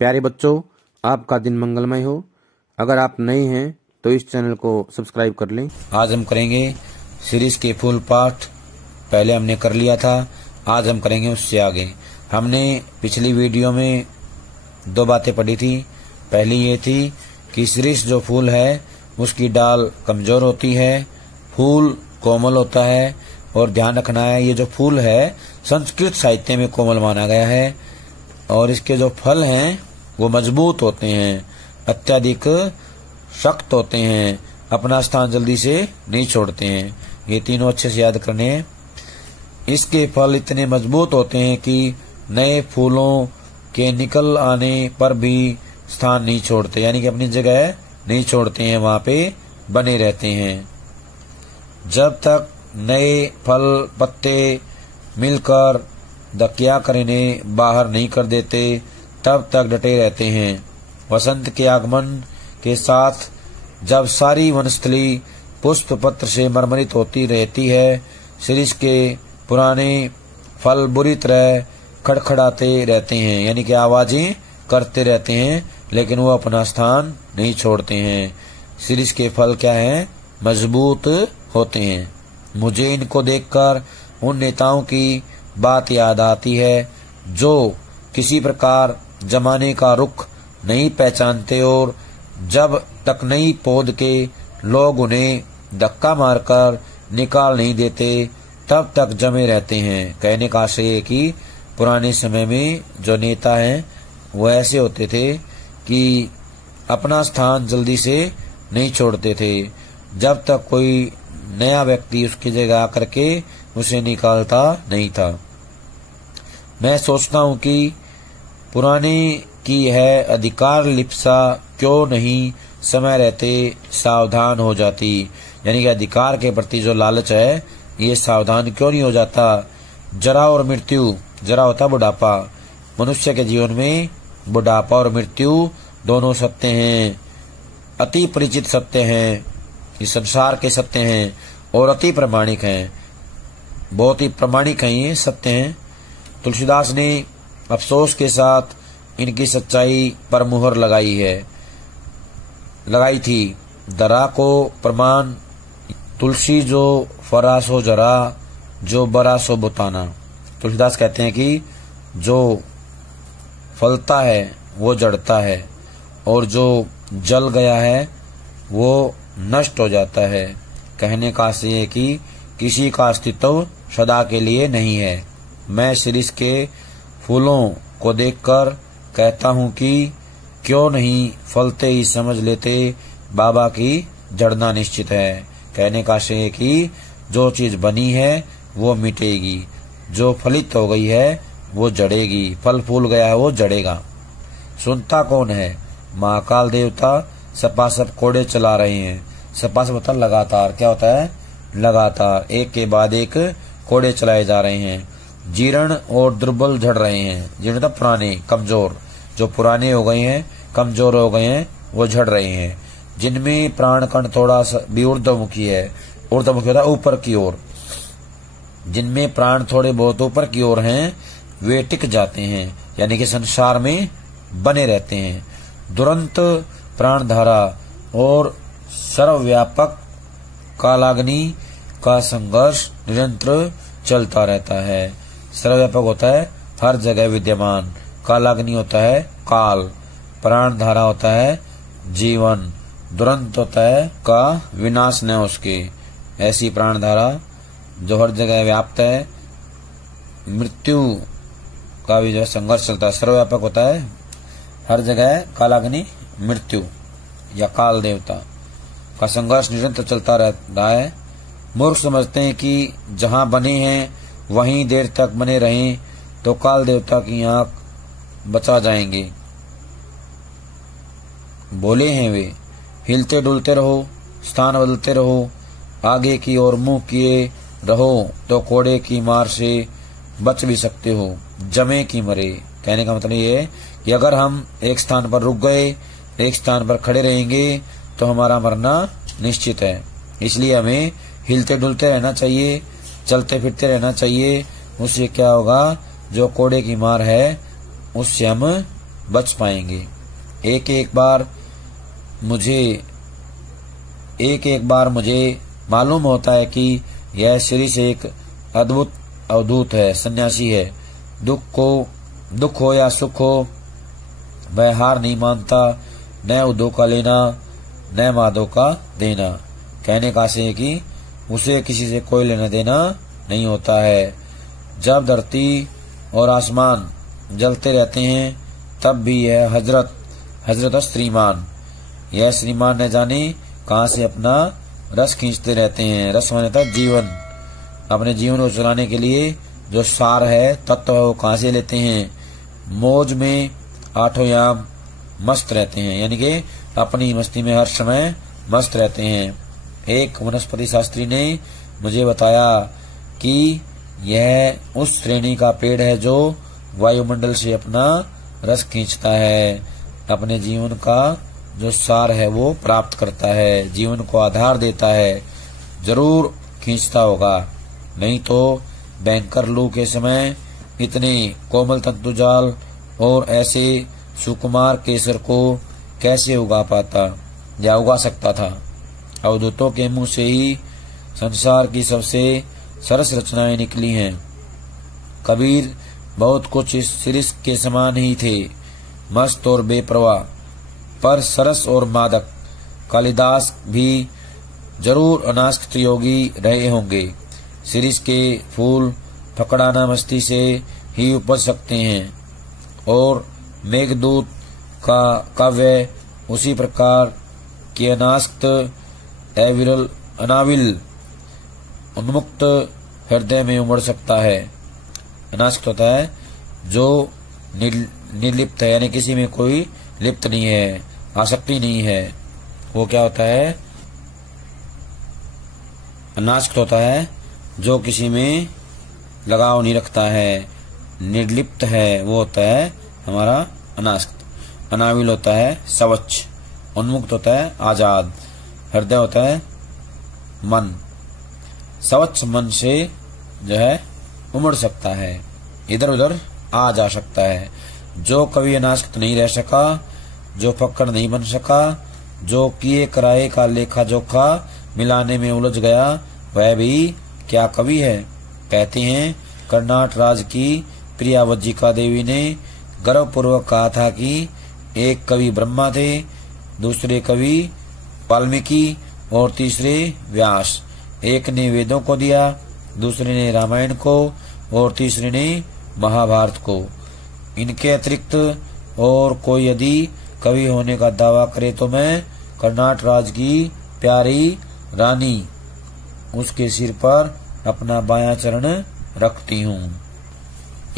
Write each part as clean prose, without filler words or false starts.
प्यारे बच्चों, आपका दिन मंगलमय हो। अगर आप नए हैं तो इस चैनल को सब्सक्राइब कर लें। आज हम करेंगे सीरीज के फुल पाठ। पहले हमने कर लिया था, आज हम करेंगे उससे आगे। हमने पिछली वीडियो में दो बातें पढ़ी थी। पहली ये थी कि सीरीज जो फूल है उसकी डाल कमजोर होती है, फूल कोमल होता है। और ध्यान रखना है, ये जो फूल है संस्कृत साहित्य में कोमल माना गया है। और इसके जो फल हैं वो मजबूत होते हैं, अत्यधिक सख्त होते हैं, अपना स्थान जल्दी से नहीं छोड़ते हैं। ये तीनों अच्छे से याद करने हैं। इसके फल इतने मजबूत होते हैं कि नए फूलों के निकल आने पर भी स्थान नहीं छोड़ते, यानी कि अपनी जगह नहीं छोड़ते हैं, वहां पे बने रहते हैं। जब तक नए फल पत्ते मिलकर क्या करने बाहर नहीं कर देते तब तक डटे रहते हैं। वसंत के आगमन के साथ जब सारी वनस्थली पुष्प पत्र से मरमरित होती रहती है, शिरीष के पुराने फल बुरी तरह खड़खड़ाते रहते हैं, यानी कि आवाजें करते रहते हैं, लेकिन वो अपना स्थान नहीं छोड़ते हैं। शिरीष के फल क्या हैं? मजबूत होते हैं। मुझे इनको देखकर उन नेताओं की बात याद आती है जो किसी प्रकार जमाने का रुख नहीं पहचानते और जब तक नहीं पौध के लोग उन्हें धक्का मारकर निकाल नहीं देते तब तक जमे रहते हैं। कहने का आशय है कि पुराने समय में जो नेता हैं वो ऐसे होते थे कि अपना स्थान जल्दी से नहीं छोड़ते थे, जब तक कोई नया व्यक्ति उसकी जगह आकर के उसे निकालता नहीं था। मैं सोचता हूँ कि पुराने की यह अधिकार लिप्सा क्यों नहीं समय रहते सावधान हो जाती, यानी कि अधिकार के प्रति जो लालच है ये सावधान क्यों नहीं हो जाता। जरा और मृत्यु, जरा होता बुढ़ापा। मनुष्य के जीवन में बुढ़ापा और मृत्यु दोनों सत्य हैं, अति परिचित सत्य हैं, इस संसार के सत्य हैं और अति प्रमाणिक हैं, बहुत ही प्रमाणिक हैं, ये सत्य हैं। तुलसीदास ने अफसोस के साथ इनकी सच्चाई पर मुहर लगाई थी। दरा को प्रमाण तुलसी जो फरा सो जरा, जो बरा सो बुताना। तुलसीदास कहते हैं कि जो फलता है वो जड़ता है और जो जल गया है वो नष्ट हो जाता है। कहने का आशय है कि किसी का अस्तित्व सदा के लिए नहीं है। मैं शिरीष के फूलों को देखकर कहता हूँ कि क्यों नहीं फलते ही समझ लेते बाबा की जड़ना निश्चित है। कहने का आशय है कि जो चीज बनी है वो मिटेगी, जो फलित हो गई है वो जड़ेगी, फल फूल गया है वो जड़ेगा। सुनता कौन है? महाकाल देवता सपासप कोड़े चला रहे हैं। सपासप होता लगातार, क्या होता है? लगातार एक के बाद एक कोड़े चलाए जा रहे हैं। जीर्ण और दुर्बल झड़ रहे हैं। जीर्ण तो पुराने कमजोर, जो पुराने हो गए हैं कमजोर हो गए हैं वो झड़ रहे हैं। जिनमें प्राण कण थोड़ा भी ऊर्ध्वमुखी है, ऊर्ध्वमुखी होता है ऊपर की ओर, जिनमें प्राण थोड़े बहुत ऊपर की ओर हैं वे टिक जाते हैं, यानी कि संसार में बने रहते हैं। दुरंत प्राणधारा और सर्वव्यापक कालाग्नि का संघर्ष निरंतर चलता रहता है। सर्वव्यापक होता है हर जगह विद्यमान, कालाग्नि होता है काल, प्राणधारा होता है जीवन, दुरंत होता है का विनाश न उसके। ऐसी प्राणधारा जो हर जगह व्याप्त है, मृत्यु का भी जो संघर्ष चलता है। सर्वव्यापक होता है हर जगह, कालाग्नि मृत्यु या काल देवता का संघर्ष निरंतर चलता रहता है। मूर्ख समझते हैं कि जहां बने हैं वहीं देर तक बने रहें तो काल देवता की आंख बचा जाएंगे। बोले हैं वे, हिलते डुलते रहो, स्थान बदलते रहो, आगे की ओर मुंह किए रहो तो कोड़े की मार से बच भी सकते हो, जमे की मरे। कहने का मतलब ये है कि अगर हम एक स्थान पर रुक गए, एक स्थान पर खड़े रहेंगे तो हमारा मरना निश्चित है। इसलिए हमें हिलते डुलते रहना चाहिए, चलते फिरते रहना चाहिए। उससे क्या होगा? जो कोड़े की मार है उससे हम बच पाएंगे। एक एक बार मुझे मालूम होता है कि यह शिरीष एक अद्भुत अवधूत है, सन्यासी है। दुख हो या सुख हो, वह हार नहीं मानता, न उदो का लेना न माधो का देना। कहने का से कि उसे किसी से कोई लेना देना नहीं होता है। जब धरती और आसमान जलते रहते हैं तब भी यह हजरत श्रीमान, यह श्रीमान न जाने कहां से अपना रस खींचते रहते हैं। रस माने था जीवन, अपने जीवन को चलाने के लिए जो सार है, तत्व है, वो कहां से लेते हैं। मौज में आठों याम मस्त रहते हैं, यानी कि अपनी मस्ती में हर समय मस्त रहते हैं। एक वनस्पति शास्त्री ने मुझे बताया कि यह उस श्रेणी का पेड़ है जो वायुमंडल से अपना रस खींचता है, अपने जीवन का जो सार है वो प्राप्त करता है, जीवन को आधार देता है। जरूर खींचता होगा, नहीं तो भयंकर लू के समय इतने कोमल तंतुजाल और ऐसे सुकुमार केसर को कैसे उगा पाता या उगा सकता था। अवधूतों के मुंह से ही संसार की सबसे सरस रचनाएं निकली हैं। कबीर बहुत कुछ इस शिरीष के समान ही थे, मस्त और बेपरवाह, पर सरस और मादक। कालिदास भी जरूर अनासक्त योगी रहे होंगे। शिरीष के फूल फकड़ाना मस्ती से ही उपज सकते हैं और मेघदूत का काव्य उसी प्रकार के अनासक्त अनाविल उन्मुक्त हृदय में उमड़ सकता है। अनासक्त होता है जो निर्लिप्त है, यानी किसी में कोई लिप्त नहीं है, आसक्ति नहीं है। वो क्या होता है? अनासक्त होता है जो किसी में लगाव नहीं रखता है, निर्लिप्त है, वो होता है हमारा अनासक्त। अनाविल होता है स्वच्छ, उन्मुक्त होता है आजाद, हृदय होता है मन। स्वच्छ मन से जो है उमड़ सकता है, इधर उधर आ जा सकता है। जो कभी अनासक्त नहीं रह सका, जो फक्कड़ नहीं बन सका, जो किए कराए का लेखा जोखा मिलाने में उलझ गया, वह भी क्या कवि है। कहते हैं कर्नाट राज की प्रिया वज्जिका देवी ने गर्वपूर्वक कहा था कि एक कवि ब्रह्मा थे, दूसरे कवि वाल्मीकि और तीसरे व्यास। एक ने वेदों को दिया, दूसरे ने रामायण को और तीसरे ने महाभारत को। इनके अतिरिक्त और कोई यदि कवि होने का दावा करे तो मैं कर्नाट राज की प्यारी रानी उसके सिर पर अपना बायां चरण रखती हूँ।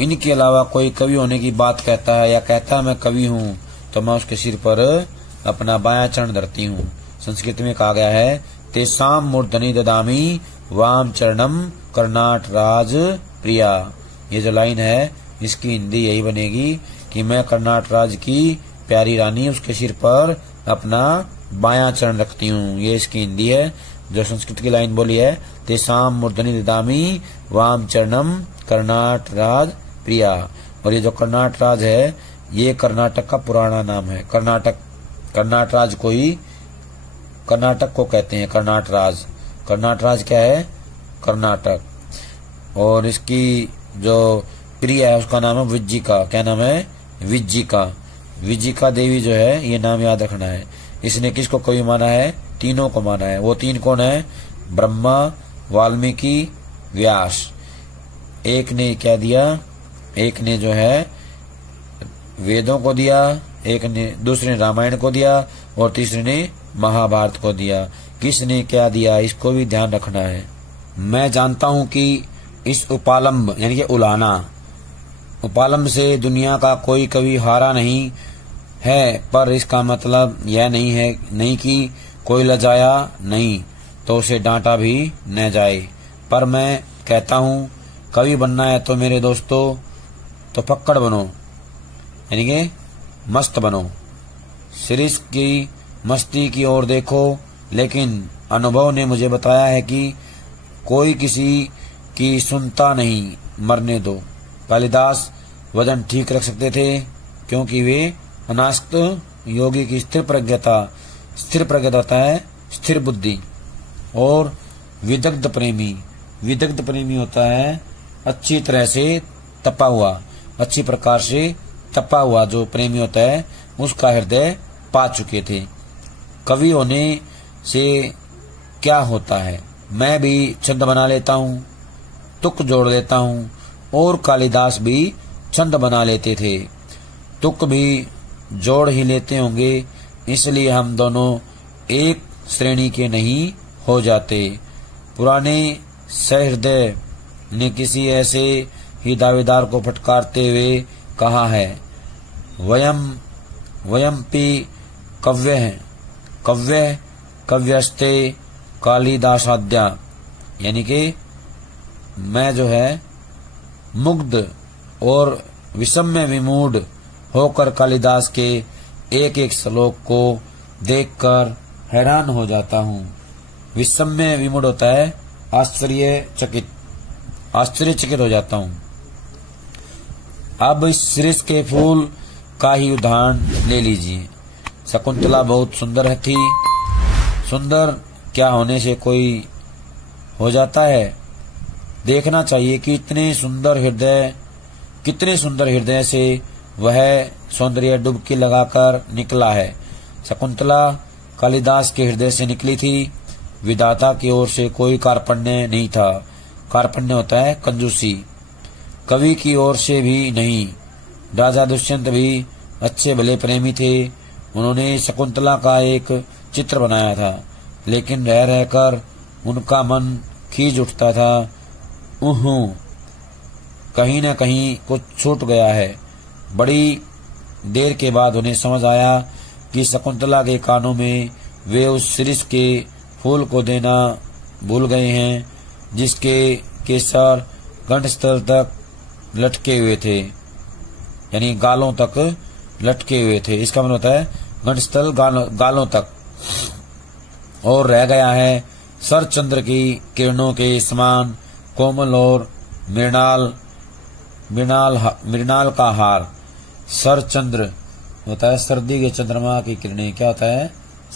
इनके अलावा कोई कवि होने की बात कहता है या कहता है मैं कवि हूँ, तो मैं उसके सिर पर अपना बायां चरण धरती हूँ। संस्कृत में कहा गया है तेसाम मूर्धनि ददामी वाम चरणम कर्नाट राज प्रिया। ये जो लाइन है इसकी हिंदी यही बनेगी कि मैं कर्नाट राज की प्यारी रानी उसके सिर पर अपना बायां चरण रखती हूँ। ये इसकी हिंदी है। जो संस्कृत की लाइन बोली है तेसाम मूर्धनि ददामी वाम चरणम कर्नाट राज प्रिया। और ये जो कर्नाट राज है ये कर्नाटक का पुराना नाम है। कर्नाट राज को ही कर्नाटक को कहते हैं कर्नाट राज। कर्नाट राज क्या है? कर्नाटक। और इसकी जो प्रिया है उसका नाम है विज्जिका। क्या नाम है? विज्जिका। विज्जिका देवी जो है ये नाम याद रखना है। इसने किसको कवि माना है? तीनों को माना है। वो तीन कौन है? ब्रह्मा, वाल्मीकि, व्यास। एक ने क्या दिया? एक ने जो है वेदों को दिया, एक ने दूसरे ने रामायण को दिया और तीसरे ने महाभारत को दिया। किसने क्या दिया इसको भी ध्यान रखना है। मैं जानता हूं कि इस उपालंब यानी कि उलाना उपालंब से दुनिया का कोई कवि हारा नहीं है, पर इसका मतलब यह नहीं कि कोई लजाया नहीं तो उसे डांटा भी न जाए। पर मैं कहता हूँ कवि बनना है तो मेरे दोस्तों तो फक्कड़ बनो, यानी कि मस्त बनो। शिरीष की मस्ती की ओर देखो, लेकिन अनुभव ने मुझे बताया है कि कोई किसी की सुनता नहीं, मरने दो। कालिदास वजन ठीक रख सकते थे क्योंकि वे अनासक्त योगी की स्थिर प्रज्ञता होता है स्थिर बुद्धि। और विदग्ध प्रेमी होता है अच्छी तरह से तपा हुआ, अच्छी प्रकार से तपा हुआ जो प्रेमी होता है उसका हृदय पा चुके थे। कवि होने से क्या होता है, मैं भी छंद बना लेता हूँ, तुक जोड़ लेता हूँ, और कालिदास भी छंद बना लेते थे, तुक भी जोड़ ही लेते होंगे, इसलिए हम दोनों एक श्रेणी के नहीं हो जाते। पुराने सहृदय ने किसी ऐसे ही दावेदार को फटकारते हुए कहा है, वयमपि कव्यस्ते कालिदासाद्या, यानी कि मैं जो है मुग्ध और विषम विमूढ़ होकर कालिदास के एक एक श्लोक को देखकर हैरान हो जाता हूँ। विषम विमूढ़ होता है आश्चर्यचकित हो जाता हूँ। अब इस शिरीष के फूल का ही उदाहरण ले लीजिए। शकुंतला बहुत सुंदर थी। सुंदर क्या होने से कोई हो जाता है? देखना चाहिए कि कितने सुंदर हृदय से वह सौंदर्य डुबकी लगाकर निकला है। शकुंतला कालिदास के हृदय से निकली थी। विधाता की ओर से कोई कार्पण्य नहीं था। कार्पण्य होता है कंजूसी। कवि की ओर से भी नहीं। राजा दुष्यंत भी अच्छे भले प्रेमी थे। उन्होंने शकुंतला का एक चित्र बनाया था, लेकिन रह रहकर उनका मन खींच उठता था। कहीं न कहीं कुछ छूट गया है। बड़ी देर के बाद उन्हें समझ आया कि शकुंतला के कानों में वे उस शिरीष के फूल को देना भूल गए हैं, जिसके केसर कंठस्थल तक लटके हुए थे, यानी गालों तक लटके हुए थे। इसका मतलब होता है कंठस्थल गालों तक। और रह गया है शरचंद्र की किरणों के समान कोमल और मृणाल का हार। शरचंद्र होता है सर्दी के चंद्रमा की किरणें। क्या होता है?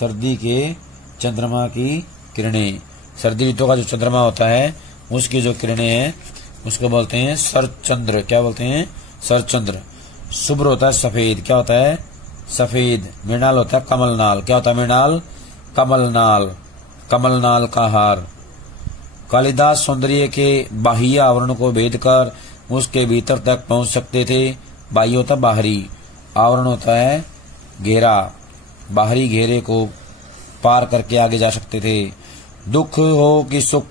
सर्दी के चंद्रमा की किरणें। सर्दी ऋतु का जो चंद्रमा होता है उसकी जो किरणें हैं उसको बोलते हैं शरचंद्र। क्या बोलते हैं? शरचंद्र। शुभ्र होता है सफेद। क्या होता है? सफेद। मृणाल होता है कमलनाल। क्या होता है मृणाल? कमलनाल। कमलनाल का हार। कालिदास सौंदर्य के बाह्य आवरण को भेद कर उसके भीतर तक पहुंच सकते थे। बाह्य होता है बाहरी, आवरण होता है घेरा। बाहरी घेरे को पार करके आगे जा सकते थे। दुख हो कि सुख,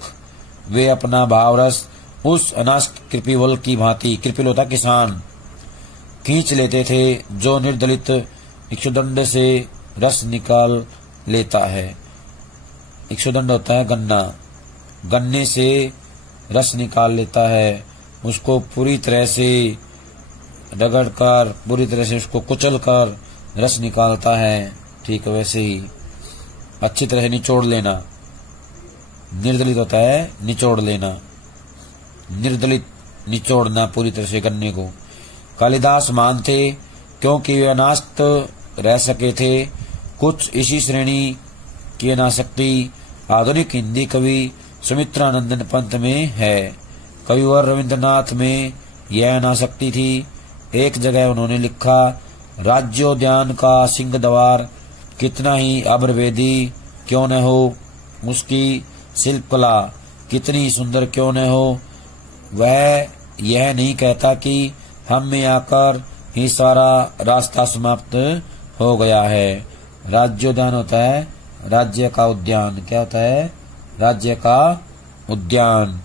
वे अपना भावरस उस अनासक्त कृपिवल की भांति, कृपिल होता किसान, खींच लेते थे जो निर्दलित इक्षुदंड से रस निकाल लेता है। इक्षुदंड होता है गन्ना। गन्ने से रस निकाल लेता है, उसको पूरी तरह से रगड़कर, पूरी तरह से उसको कुचल कर रस निकालता है। ठीक वैसे ही अच्छी तरह से निचोड़ लेना। निर्दलित होता है निचोड़ लेना, निर्दलित निचोड़ना पूरी तरह से गन्ने को। कालिदास महान थे क्योंकि वे अनासक्त रह सके थे। कुछ इसी श्रेणी की अनासक्ति आधुनिक हिंदी कवि सुमित्रानंदन पंत में है। कविवर रविंद्रनाथ में यह अनासक्ति थी। एक जगह उन्होंने लिखा, राज्योद्यान का सिंह द्वार कितना ही अब्रवेदी क्यों न हो, उसकी शिल्पकला कितनी सुंदर क्यों न हो, वह यह नहीं कहता कि हम में आकर ही सारा रास्ता समाप्त हो गया है। राज्योद्यान होता है राज्य का उद्यान। क्या होता है? राज्य का उद्यान।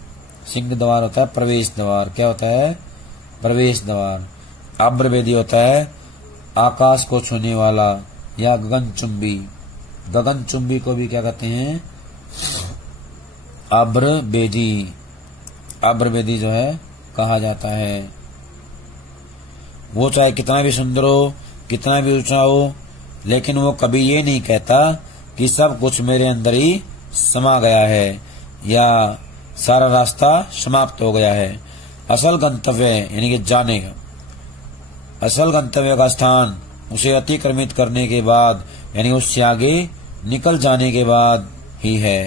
सिंह द्वार होता है प्रवेश द्वार। क्या होता है? प्रवेश द्वार। अब्रवेदी होता है आकाश को छूने वाला या गगनचुंबी। गगनचुंबी को भी क्या कहते हैं? अब्रवेदी। अब्रवेदी जो है कहा जाता है। वो चाहे कितना भी सुंदर हो, कितना भी ऊंचा हो, लेकिन वो कभी ये नहीं कहता कि सब कुछ मेरे अंदर ही समा गया है या सारा रास्ता समाप्त हो गया है। असल गंतव्य यानी कि जाने असल गंतव्य का स्थान उसे अतिक्रमित करने के बाद यानी उससे आगे निकल जाने के बाद ही है।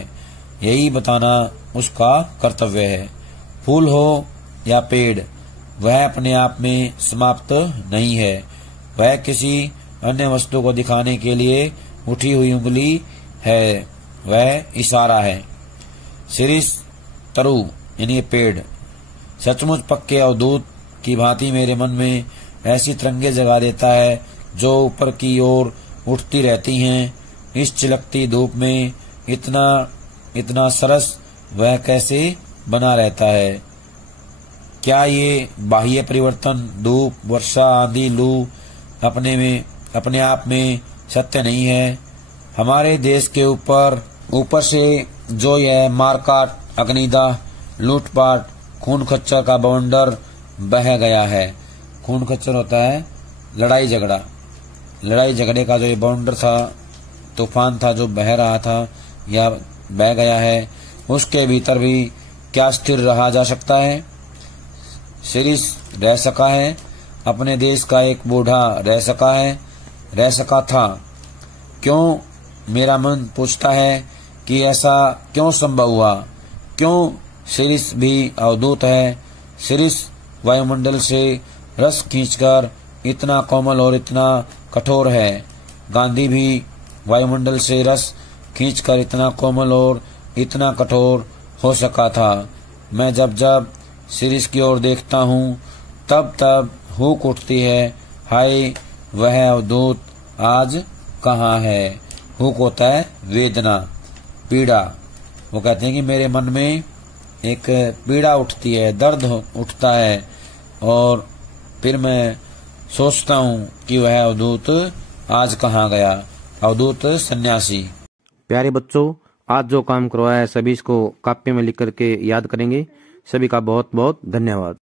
यही बताना उसका कर्तव्य है। फूल हो या पेड़, वह अपने आप में समाप्त नहीं है। वह किसी अन्य वस्तु को दिखाने के लिए उठी हुई उंगली है, वह इशारा है। शिरीष तरु यानी पेड़ सचमुच पक्के अवधूत की भांति मेरे मन में ऐसी तरंगे जगा देता है जो ऊपर की ओर उठती रहती हैं। इस चिलकती धूप में इतना सरस वह कैसे बना रहता है। क्या ये बाह्य परिवर्तन, धूप, वर्षा, आंधी, लू अपने आप में सत्य नहीं है? हमारे देश के ऊपर से जो यह मारकाट, अग्निदाह, लूटपाट, खून खच्चर का बवंडर बह गया है। खून खच्चर होता है लड़ाई झगड़े का जो ये बवंडर था, तूफान था जो बह रहा था या बह गया है, उसके भीतर भी क्या स्थिर रहा जा सकता है? शिरीष रह सका है। अपने देश का एक बूढ़ा रह सका था। क्यों, मेरा मन पूछता है कि ऐसा क्यों संभव हुआ? क्यों शिरीष भी अवधूत है? शिरीष वायुमंडल से रस खींचकर इतना कोमल और इतना कठोर है। गांधी भी वायुमंडल से रस खींचकर इतना कोमल और इतना कठोर हो सका था। मैं जब शिरीष की ओर देखता हूँ तब हुक उठती है, हाय वह अवधूत आज कहाँ है? हुक होता है वेदना, पीड़ा। वो कहते हैं कि मेरे मन में एक पीड़ा उठती है, दर्द उठता है और फिर मैं सोचता हूँ कि वह अवधूत आज कहाँ गया? अवधूत सन्यासी। प्यारे बच्चों, आज जो काम करवाया है सभी इसको कापी में लिख करके याद करेंगे। सभी का बहुत बहुत धन्यवाद।